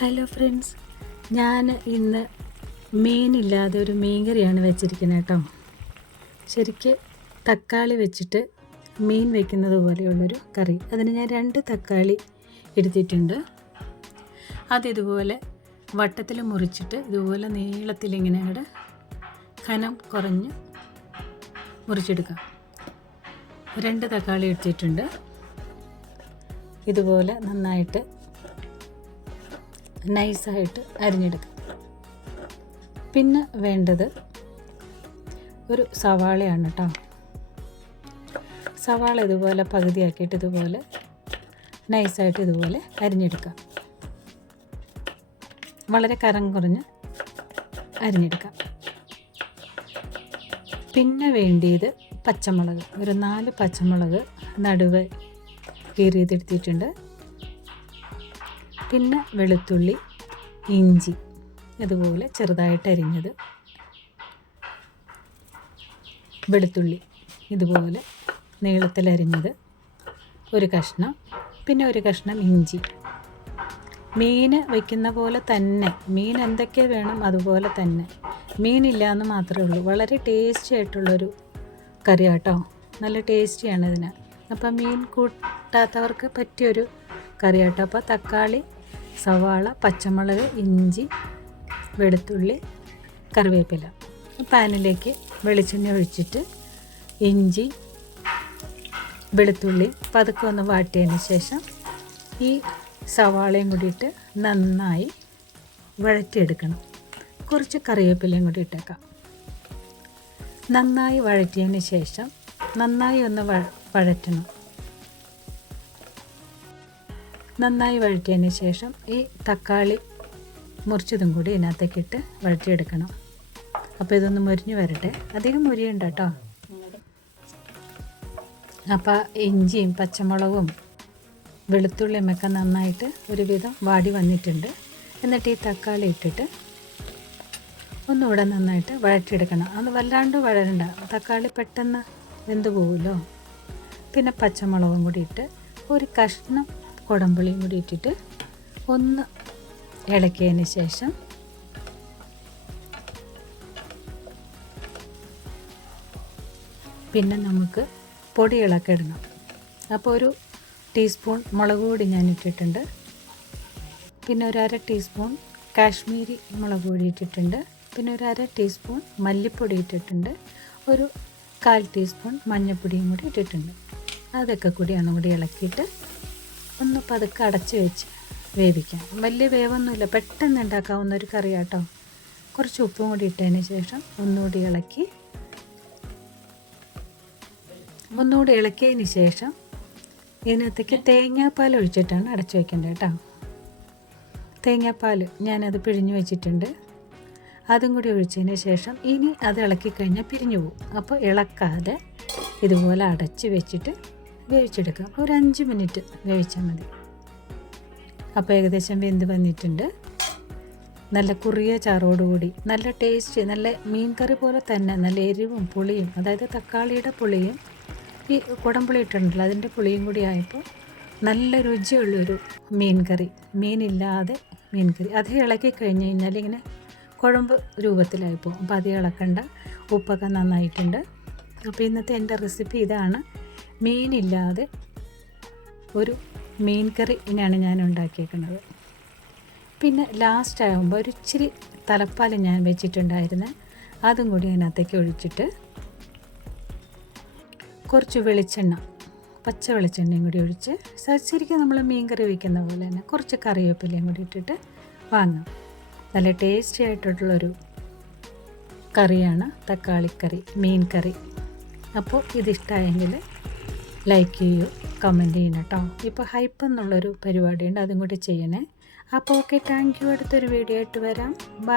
Hello friends ഞാൻ ഇന്ന് മീനില്ലാതെ ഒരു മീൻ കറിയാണ് വെച്ചിരിക്കുന്നത് കേട്ടോ. ശരിക്ക് തക്കാളി വെച്ചിട്ട് മീൻ വെക്കുന്നത് പോലെയുള്ളൊരു കറി. അതിന് ഞാൻ രണ്ട് തക്കാളി എടുത്തിട്ടുണ്ട്. അതിതുപോലെ വട്ടത്തിൽ മുറിച്ചിട്ട് ഇതുപോലെ നീളത്തിലിങ്ങനെ അവിടെ ഖനം കുറഞ്ഞ് മുറിച്ചെടുക്കാം രണ്ട് തക്കാളി എടുത്തിട്ടുണ്ട്. ഇതുപോലെ നന്നായിട്ട് നൈസായിട്ട് അരിഞ്ഞെടുക്കുക പിന്നെ വേണ്ടത് ഒരു സവാളയാണ് കേട്ടോ സവാള ഇതുപോലെ പകുതിയാക്കിയിട്ട് ഇതുപോലെ നൈസായിട്ട് ഇതുപോലെ അരിഞ്ഞെടുക്കാം. വളരെ കരം കുറഞ്ഞ് അരിഞ്ഞെടുക്കാം. പിന്നെ വേണ്ടിയത് പച്ചമുളക്. ഒരു നാല് പച്ചമുളക് നടുവ് കീറിയതെടുത്തിട്ടുണ്ട് പിന്നെ വെളുത്തുള്ളി ഇഞ്ചി അതുപോലെ ചെറുതായിട്ട് അരിഞ്ഞത് വെളുത്തുള്ളി ഇതുപോലെ നീളത്തിൽ അരിഞ്ഞത് ഒരു കഷ്ണം പിന്നെ ഒരു കഷ്ണം ഇഞ്ചി. മീൻ വയ്ക്കുന്ന പോലെ തന്നെ മീൻ എന്തൊക്കെ വേണം അതുപോലെ തന്നെ. മീനില്ല എന്ന് മാത്രമേ ഉള്ളൂ വളരെ ടേസ്റ്റി ആയിട്ടുള്ളൊരു കറി കേട്ടോ നല്ല ടേസ്റ്റിയാണ് ഇതിന്. അപ്പം മീൻ കൂട്ടാത്തവർക്ക് പറ്റിയൊരു കറി കേട്ടോ അപ്പോൾ തക്കാളി സവാള പച്ചമുളക് ഇഞ്ചി വെളുത്തുള്ളി കറിവേപ്പില. പാനിലേക്ക് വെളിച്ചെണ്ണ ഒഴിച്ചിട്ട് ഇഞ്ചി വെളുത്തുള്ളി പതുക്കെ ഒന്ന് വാട്ടിയതിന് ശേഷം ഈ സവാളയും കൂടിയിട്ട് നന്നായി വഴറ്റിയെടുക്കണം. കുറച്ച് കറിവേപ്പിലയും കൂടി ഇട്ടേക്കാം. നന്നായി വഴറ്റിയതിന് ശേഷം നന്നായി ഒന്ന് വഴറ്റണം. നന്നായി വഴറ്റിയതിന് ശേഷം ഈ തക്കാളി മുറിച്ചതും കൂടി ഇതിനകത്തേക്ക് ഇട്ട് വഴറ്റിയെടുക്കണം. അപ്പോൾ ഇതൊന്ന് മുരിഞ്ഞ് വരട്ടെ. അധികം മുരിയുണ്ട് കേട്ടോ. അപ്പോൾ ഇഞ്ചിയും പച്ചമുളകും വെളുത്തുള്ളിയും ഒക്കെ നന്നായിട്ട് ഒരുവിധം വാടി വന്നിട്ടുണ്ട്. എന്നിട്ട് ഈ തക്കാളി ഇട്ടിട്ട് ഒന്നുകൂടെ നന്നായിട്ട് വഴറ്റിയെടുക്കണം. അത് വല്ലാണ്ട് വഴരണ്ട തക്കാളി പെട്ടെന്ന് വെന്തു പോകുമല്ലോ പിന്നെ പച്ചമുളകും കൂടി ഇട്ട് ഒരു കഷ്ണം കുടമ്പുളിയും കൂടി ഇട്ടിട്ട് ഒന്ന് ഇളക്കിയതിന് ശേഷം പിന്നെ നമുക്ക് പൊടികളൊക്കെ ഇടണം. അപ്പോൾ ഒരു ടീസ്പൂൺ മുളക് പൊടി ഞാൻ ഇട്ടിട്ടുണ്ട്. പിന്നെ ഒരു അര ടീസ്പൂൺ കാശ്മീരി മുളക് പൊടി ഇട്ടിട്ടുണ്ട്. പിന്നെ ഒരു അര ടീസ്പൂൺ മല്ലിപ്പൊടി ഇട്ടിട്ടുണ്ട്. ഒരു കാൽ ടീസ്പൂൺ മഞ്ഞൾപ്പൊടിയും കൂടി ഇട്ടിട്ടുണ്ട്. അതൊക്കെ കൂടി ഒന്നും കൂടി ഇളക്കിയിട്ട് ഒന്ന് പതുക്കെ അടച്ച് വെച്ച് വേവിക്കാം. വലിയ വേവൊന്നുമില്ല. പെട്ടെന്ന് ഉണ്ടാക്കാവുന്ന ഒരു കറി കേട്ടോ കുറച്ച് ഉപ്പും കൂടി ഇട്ടതിന് ശേഷം ഒന്നുകൂടി ഇളക്കി ഒന്നുകൂടി ഇളക്കിയതിന് ശേഷം ഇതിനകത്തേക്ക് തേങ്ങാപ്പാൽ ഒഴിച്ചിട്ടാണ് അടച്ചു വെക്കേണ്ടത് കേട്ടോ. തേങ്ങാപ്പാൽ ഞാനത് പിഴിഞ്ഞു വെച്ചിട്ടുണ്ട്. അതും കൂടി ഒഴിച്ചതിന് ശേഷം ഇനി അത് ഇളക്കി കഴിഞ്ഞാൽ പിരിഞ്ഞു പോകും. അപ്പോൾ ഇളക്കാതെ ഇതുപോലെ അടച്ച് വെച്ചിട്ട് വേവിച്ചെടുക്കാം ഒരു അഞ്ച് മിനിറ്റ് വേവിച്ചാൽ മതി. അപ്പോൾ ഏകദേശം വെന്ത് വന്നിട്ടുണ്ട്. നല്ല കുറിയ ചാറോടുകൂടി നല്ല ടേസ്റ്റ് നല്ല മീൻ കറി പോലെ തന്നെ നല്ല എരിവും പുളിയും അതായത് തക്കാളിയുടെ പുളിയും ഈ കുടംപുളി ഇട്ടിട്ടുണ്ടല്ലോ അതിന്റെ പുളിയും കൂടി ആയപ്പോൾ നല്ല രുചിയുള്ളൊരു മീൻ കറി മീനില്ലാതെ മീൻ കറി. അത് ഇളക്കി കഴിഞ്ഞ് കഴിഞ്ഞാൽ ഇങ്ങനെ കുഴമ്പ് രൂപത്തിലായിപ്പോൾ അപ്പോൾ അത് ഇളക്കണ്ട ഉപ്പൊക്കെ നന്നായിട്ടുണ്ട്. അപ്പോൾ ഇന്നത്തെ എന്റെ റെസിപ്പി ഇതാണ്. മീനില്ലാതെ ഒരു മീൻ കറി ഇനാണ് ഞാൻ ഉണ്ടാക്കിയേക്കുന്നത്. പിന്നെ ലാസ്റ്റ് ആകുമ്പോൾ ഒരു ഇച്ചിരി തലപ്പാൽ ഞാൻ വെച്ചിട്ടുണ്ടായിരുന്നു. അതും കൂടി അതിനകത്തേക്ക് ഒഴിച്ചിട്ട് കുറച്ച് വെളിച്ചെണ്ണ പച്ച വെളിച്ചെണ്ണയും കൂടി ഒഴിച്ച് ശരിക്കും നമ്മൾ മീൻ കറി വയ്ക്കുന്ന പോലെ തന്നെ കുറച്ച് കറിവേപ്പിലയും കൂടി ഇട്ടിട്ട് വാങ്ങാം. നല്ല ടേസ്റ്റി ആയിട്ടുള്ളൊരു കറിയാണ് തക്കാളിക്കറി മീൻ കറി. അപ്പോൾ ഇതിഷ്ടമായെങ്കിൽ ലൈക്ക് ചെയ്യൂ കമന്റ് ചെയ്യണം കേട്ടോ ഇപ്പോൾ ഹൈപ്പ് എന്നുള്ളൊരു പരിപാടിയുണ്ട് അതും കൂടി ചെയ്യണേ. അപ്പോൾ ഓക്കെ താങ്ക് യു അടുത്തൊരു വീഡിയോ ആയിട്ട് വരാം. ബൈ